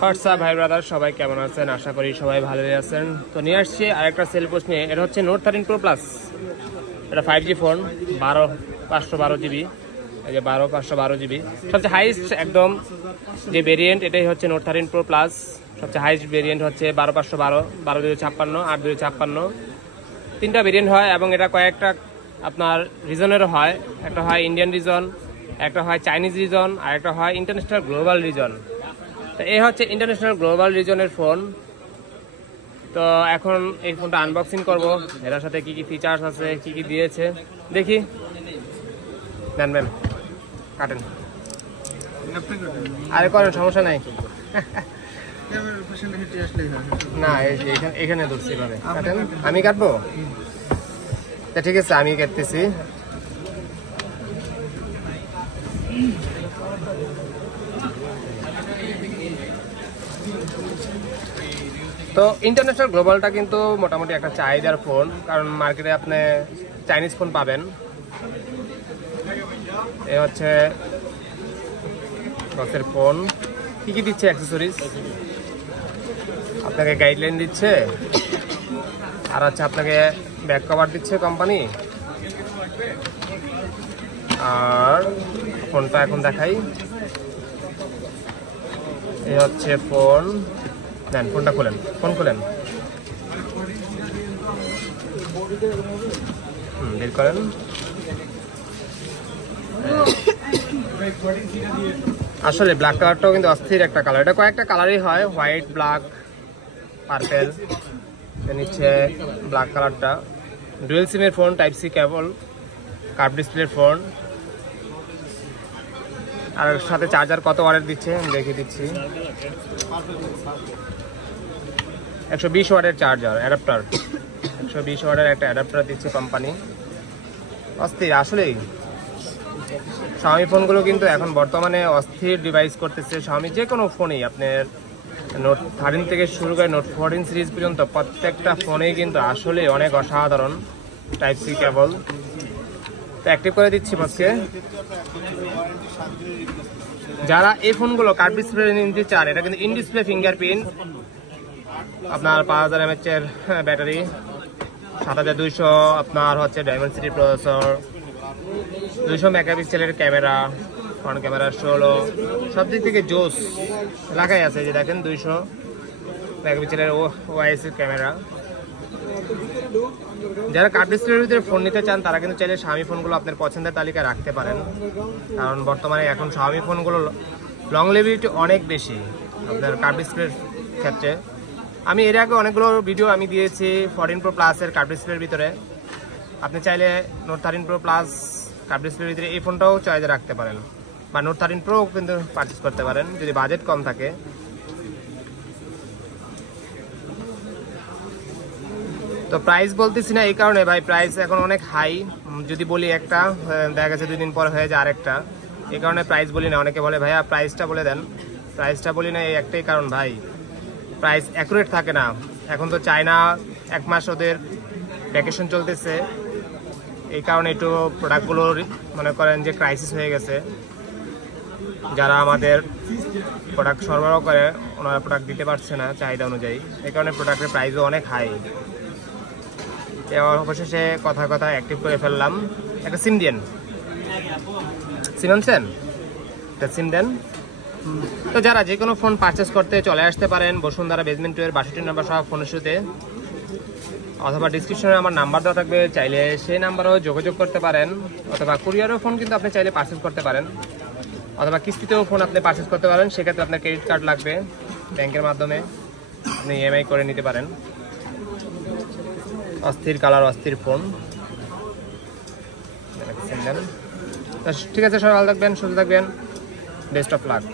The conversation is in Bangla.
হোয়াটসঅ্যাপ ভাই ব্রাদার, সবাই কেমন আছেন? আশা করি সবাই ভালোই আছেন। তো নিয়ে আসছি আরেকটা সেল পোস্ট নিয়ে। এটা হচ্ছে নোট 13 প্রো প্লাস। এটা 5G ফোন, 512 জিবি। এই যে 512 জিবি সবচেয়ে হাইস্ট একদম যে ভেরিয়েন্ট, এটাই হচ্ছে নোট 13 প্রো প্লাস। সবচেয়ে হাইস্ট ভেরিয়েন্ট হচ্ছে 512, 12256, 8256, তিনটা ভেরিয়েন্ট হয়। এবং এটা কয়েকটা আপনার রিজনেরও হয়। একটা হয় ইন্ডিয়ান রিজন, একটা হয় চাইনিজ রিজন, আর একটা হয় ইন্টারন্যাশনাল গ্লোবাল রিজন। তো এই হচ্ছে ইন্টারন্যাশনাল গ্লোবাল রিজনের ফোন। তো এখন এই ফোনটা আনবক্সিং করব, এটার সাথে কি কি ফিচার্স আছে, কি কি দিয়েছে দেখি। নেন ম্যাম, কাটেন। আরে করেন, সমস্যা নাই। না এখানে ধরছি ভাবে, কাটেন। আমি কাটবো? তা ঠিক আছে, আমি কাটতেছি। তো ইন্টারন্যাশনাল গ্লোবালটা কিন্তু মোটামুটি একটা চাহিদার ফোন, কারণ মার্কেটে আপনি চাইনিজ ফোন পাবেন। এই হচ্ছে বক্সের ফোন। কি কি দিচ্ছে অ্যাক্সেসরিজ, আপনাকে গাইডলাইন দিচ্ছে, আর হচ্ছে আপনাকে ব্যাক কভার দিচ্ছে কোম্পানি। আর ফোনটা এখন দেখাই। এই হচ্ছে ফোন। দেন ফোনটা খোলেন, ফোন খোলেন, বের করেন। আসলে ব্ল্যাক কালারটাও কিন্তু অস্থির একটা কালার। এটা কয়েকটা কালারই হয়, হোয়াইট, ব্ল্যাক, পার্পেল। নিচ্ছে ব্ল্যাক কালারটা। ডুয়েল সিমের phone, type C cable, curve ডিসপ্লের ফোন। আর সাথে চার্জার কত ওয়াটের দিচ্ছে আমি দেখিয়ে দিচ্ছি। 120 ওয়াটের চার্জার অ্যাডাপ্টার, 120 ওয়াটের একটা অ্যাডাপ্টার দিচ্ছে কোম্পানি। অস্থির আসলেই। Xiaomi ফোনগুলো কিন্তু এখন বর্তমানে অস্থির ডিভাইস করতেছে। Xiaomi যে কোনো ফোনেই, আপনার নোট 13 থেকে শুরু করে নোট 14 সিরিজ পর্যন্ত প্রত্যেকটা ফোনেই কিন্তু আসলে অনেক অসাধারণ টাইপ সি কেবল। তো অ্যাক্টিভ করে দিচ্ছি আজকে। যারা এই ফোনগুলো কার্ভ ডিসপ্লে নিতে চান, এটা কিন্তু ইন ডিসপ্লে ফিঙ্গারপ্রিন্ট। আপনার 5000 mAh এর ব্যাটারি, 7200 আপনার হচ্ছে ডায়মেনসিটি প্রসেসর, 200 মেগাপিক্সেলের ক্যামেরা, ফ্রন্ট ক্যামেরা 16, সব দিক থেকে জোস লাগাই আছে। যে দেখেন 200 মেগাপিক্সেলের ওআইএস এর ক্যামেরা। যারা কার্ভ ডিসপ্লের ভিতরে ফোন নিতে চান, তারা কিন্তু চাইলে Xiaomi ফোনগুলো আপনার পছন্দের তালিকায় রাখতে পারেন, কারণ বর্তমানে এখন Xiaomi ফোনগুলো লং লেভিলিটি অনেক বেশি আপনার কার্ভ ডিসপ্লের ক্ষেত্রে। আমি এর আগে অনেকগুলো ভিডিও আমি দিয়েছি 14 প্রো প্লাসের কার্ভ ডিসপ্লের ভিতরে। আপনি চাইলে নোট 13 প্রো প্লাস কার্ভ ডিসপ্লের ভিতরে এই ফোনটাও চয়েসে রাখতে পারেন, বা নোট 13 প্রো কিন্তু পারচেস করতে পারেন যদি বাজেট কম থাকে। তো প্রাইস বলতেছি না এই কারণে ভাই, প্রাইস এখন অনেক হাই। যদি বলি একটা, দেখা গেছে 2 দিন পর হয়ে যায় আরেকটা, এই কারণে প্রাইস বলি না। অনেকে বলে ভাইয়া প্রাইসটা বলে দেন, প্রাইসটা বলি না এই একটাই কারণ ভাই, প্রাইস অ্যাকুরেট থাকে না। এখন তো চায়না 1 মাস ওদের ভ্যাকেশন চলতেছে, এই কারণে একটু প্রোডাক্টগুলো মনে করেন যে ক্রাইসিস হয়ে গেছে। যারা আমাদের প্রোডাক্ট সরবরাহ করে, ওনারা প্রোডাক্ট দিতে পারছে না চাহিদা অনুযায়ী, এই কারণে প্রোডাক্টের প্রাইসও অনেক হাই। অবশেষে কথা অ্যাক্টিভ করে ফেললাম। একটা সিম দেন, সিম আনছেন, একটা সিম দেন। তো যারা যে কোনো ফোন পারচেস করতে চলে আসতে পারেন বসুন্ধরা বেসমেন্ট 2 এর 62 নম্বর সহ ফোনের শুতে, অথবা ডিসক্রিপশনে আমার নাম্বার দেওয়া থাকবে, চাইলে সেই নাম্বারেও যোগাযোগ করতে পারেন। অথবা কুরিয়ারও ফোন কিন্তু আপনি চাইলে পারচেস করতে পারেন, অথবা কিস্তিতেও ফোন আপনি পারচেস করতে পারেন। সেক্ষেত্রে আপনার ক্রেডিট কার্ড লাগবে, ব্যাংকের মাধ্যমে আপনি ইএমআই করে নিতে পারেন। অস্থির কালার, অস্থির ফোন। ঠিক আছে, সবাই ভালো থাকবেন, সুস্থ থাকবেন, বেস্ট অফ লাক।